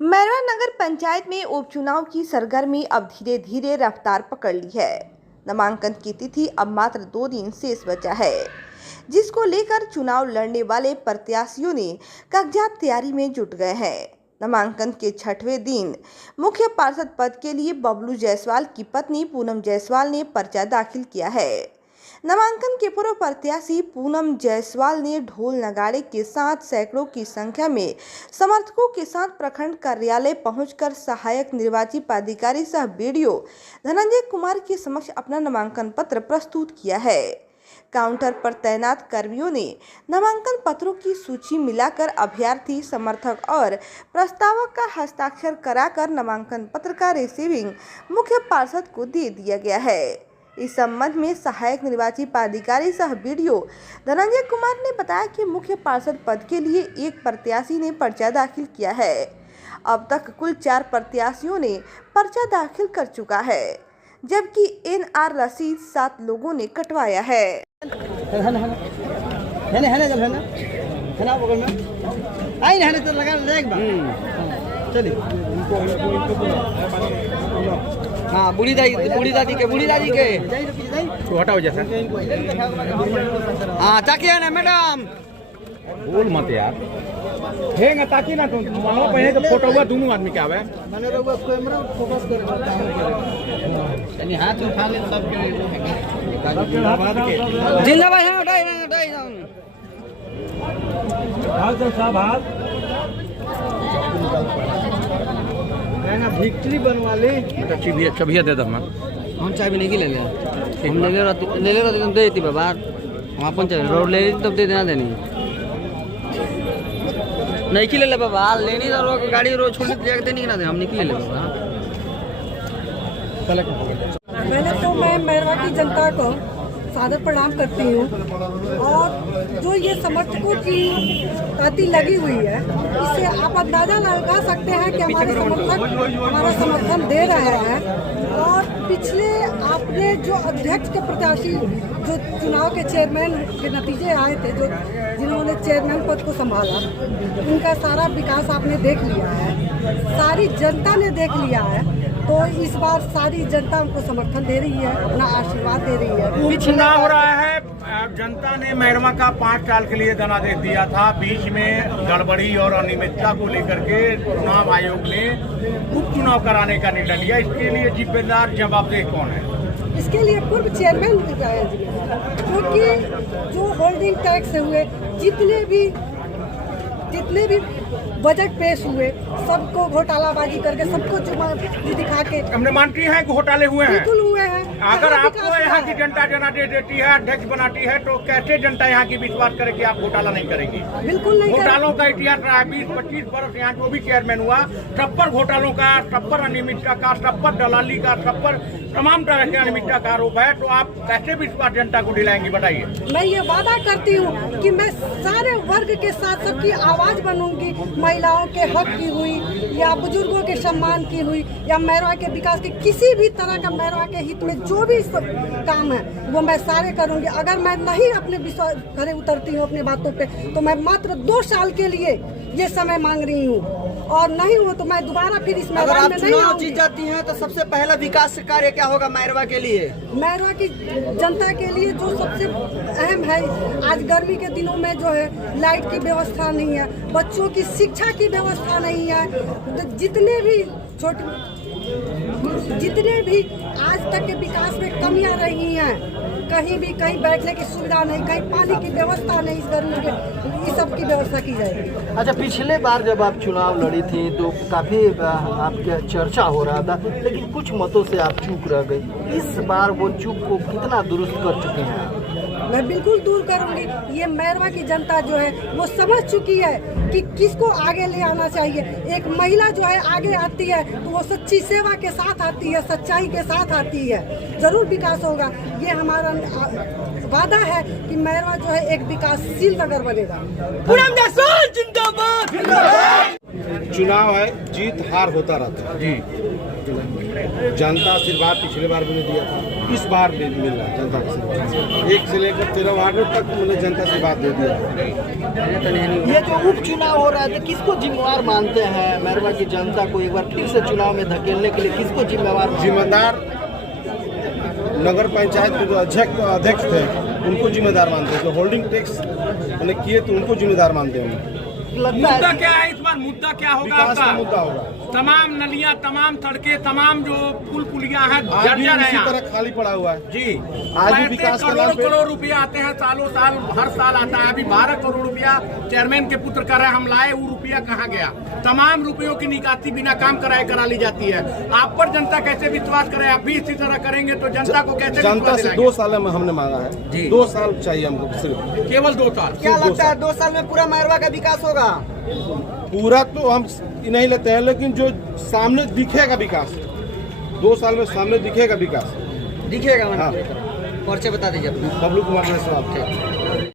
मैरवा नगर पंचायत में उपचुनाव की सरगर्मी अब धीरे धीरे रफ्तार पकड़ ली है। नामांकन की तिथि अब मात्र 2 दिन शेष बचा है, जिसको लेकर चुनाव लड़ने वाले प्रत्याशियों ने कागजात तैयारी में जुट गए हैं। नामांकन के 6वें दिन मुख्य पार्षद पद के लिए बबलू जायसवाल की पत्नी पूनम जायसवाल ने पर्चा दाखिल किया है। नामांकन के पूर्व प्रत्याशी पूनम जायसवाल ने ढोल नगाड़े के साथ सैकड़ों की संख्या में समर्थकों के साथ प्रखंड कार्यालय पहुंचकर सहायक निर्वाची पदाधिकारी सह बीडीओ धनंजय कुमार के समक्ष अपना नामांकन पत्र प्रस्तुत किया है। काउंटर पर तैनात कर्मियों ने नामांकन पत्रों की सूची मिलाकर अभ्यर्थी, समर्थक और प्रस्तावक का हस्ताक्षर कराकर नामांकन पत्र का रिसीविंग मुख्य पार्षद को दे दिया गया है। इस संबंध में सहायक निर्वाची पदाधिकारी सह बीडीओ धनंजय कुमार ने बताया कि मुख्य पार्षद पद के लिए एक प्रत्याशी ने पर्चा दाखिल किया है। अब तक कुल 4 प्रत्याशियों ने पर्चा दाखिल कर चुका है, जबकि NR रसीद 7 लोगों ने कटवाया है। हाँ, बूढ़ी दादी के तो हटाओ जैसा। हाँ, ताकि है ना मैडम, बोल मत यार, हेंगा ताकि ना तुम मानो पहले तो फोटो हुआ दोनों आदमी क्या है मैंने रहुआ कैमरा फोकस कर रहा था, यानी हाथ उठा ले सब के जिंदाबाद है। उठाई हाथ साहब हाथ विक्ट्री बनवा ले। अच्छा भैया दे दो ना, हम चाय भी नहीं ले ले, हम ले रहे तुम दे दी बाबा, हम अपन चाय रोड ले तब दे देना देनी नहीं की ले ले बाबा, लेनी तो रोक गाड़ी रोज छोड़ के देनी ना दे, हम निकले ले बाबा। पहले तो मैं मैरवा की जनता को सादर प्रणाम करती हूँ, और जो ये समर्थकों की ताती लगी हुई है, इससे आप अंदाजा लगा सकते हैं कि हमारे समर्थक हमारा समर्थन दे रहे हैं। और पिछले आपने जो अध्यक्ष के प्रत्याशी जो चुनाव के चेयरमैन के नतीजे आए थे, जो जिन्होंने चेयरमैन पद को संभाला, उनका सारा विकास आपने देख लिया है, सारी जनता ने देख लिया है। तो इस बार सारी जनता हमको समर्थन दे रही है, अपना आशीर्वाद दे रही है। चुनाव हो रहा है, जनता ने मैरवा का 5 साल के लिए धनादेश दिया था। बीच में गड़बड़ी और अनियमितता को लेकर के चुनाव आयोग ने उपचुनाव कराने का निर्णय लिया। इसके लिए जिम्मेदार जवाबदेह कौन है? इसके लिए पूर्व चेयरमैन क्योंकि जो होल्डिंग टैक्स हुए, जितने भी बजट पेश हुए, सबको घोटालाबाजी करके, सबको दिखा के हमने मानती है घोटाले हुए हैं, बिल्कुल हुए हैं। अगर आपको यहाँ की जनता जनादेश देती है, अध्यक्ष बनाती है, तो कैसे जनता यहाँ की विश्वास करे कि आप घोटाला नहीं करेंगी? बिल्कुल नहीं। घोटालों का इतिहास रहा है, 20-25 बरस यहाँ जो भी चेयरमैन हुआ, सब पर घोटालों का, सब पर अनियमितता का, सब पर दलाली का, सब पर तमाम तरह के अनियमितता का आरोप है। तो आप कैसे विश्वास जनता को दिलाएंगी, बताइए? मैं ये वादा करती हूँ कि मैं सारे वर्ग के साथ सबकी आवाज बनूंगी। महिलाओं के हक की हुई, या बुजुर्गों के सम्मान की हुई, या मैरवा के विकास के किसी भी तरह का मैरवा के हित में जो भी काम है, वो मैं सारे करूंगी। अगर मैं नहीं अपने विश्वास खड़े उतरती हूँ अपनी बातों पे, तो मैं मात्र 2 साल के लिए ये समय मांग रही हूँ, और नहीं हो तो मैं दोबारा फिर इस मैदान में नहीं आऊंगी। जीत जाती हैं तो सबसे पहला विकास कार्य क्या होगा मैरवा के लिए? मैरवा की जनता के लिए जो सबसे अहम है, आज गर्मी के दिनों में जो है लाइट की व्यवस्था नहीं है, बच्चों की शिक्षा की व्यवस्था नहीं है, तो जितने भी आज तक के विकास में कमियां रही हैं, कहीं बैठने की सुविधा नहीं, कहीं पानी की व्यवस्था नहीं, इस गर्मी में ये सब की व्यवस्था की जाएगी। अच्छा, पिछले बार जब आप चुनाव लड़ी थी तो काफी आपके चर्चा हो रहा था, लेकिन कुछ मतों से आप चूक रह गई। इस बार वो चूक को कितना दुरुस्त कर चुके हैं? मैं बिल्कुल दूर करूंगी। ये मैरवा की जनता जो है वो समझ चुकी है कि किसको आगे ले आना चाहिए। एक महिला जो है आगे आती है तो वो सच्ची सेवा के साथ आती है, सच्चाई के साथ आती है, जरूर विकास होगा। ये हमारा वादा है कि मैरवा जो है एक विकासशील नगर बनेगा। चुनाव है, जीत हार होता रहता है जी। जनता आशीर्वाद पिछले बार भी दिया था, इस बार मिल रहा है जनता का आशीर्वाद। 1 से लेकर 13 वार्ड तक मैंने जनता से बात दे दिया। ये जो उपचुनाव हो रहा है तो किसको जिम्मेवार मानते हैं? मैरवा की जनता को एक बार फिर से चुनाव में धकेलने के लिए किसको जिम्मेवार मानते हैं? जिम्मेदार नगर पंचायत के जो अध्यक्ष थे उनको जिम्मेदार मानते हैं। जो होल्डिंग टैक्स उन्होंने किए तो उनको जिम्मेदार मानते हैं। लगता मुद्दा है क्या है इस बार? मुद्दा क्या होगा विकास का आपका? मुद्दा होगा। तमाम नलियां, तमाम सड़कें, तमाम जो पुल पुलियां हैं आज भी जर्जर है इसी यहाँ। तरह खाली पड़ा हुआ है। जी, आज भी पैसे विकास के करोड़ नाम पे- करोड़ रुपया आते हैं, सालों साल हर साल आता है। अभी 12 करोड़ रुपया चेयरमैन के पुत्र कर रहे, हम लाए, वो रुपया कहाँ गया? तमाम रुपयों की निकासी बिना काम कराए करा ली जाती है। आप पर जनता कैसे विश्वास करे? आप भी इसी तरह करेंगे तो जनता को कैसे जनता विश्वास से दिलाएंगे? 2 साल में हमने मांगा है। जी। 2 साल चाहिए हमको सिर्फ। केवल 2 साल। क्या सिर्फ 2 लगता है साल। 2 साल में पूरा मैरवा का विकास होगा? पूरा तो हम नहीं लेते हैं, लेकिन जो सामने दिखेगा विकास 2 साल में सामने दिखेगा विकास। दिखेगा हाँ। पर्चे बता दीजिए अपना। बबलू कुमार साहब।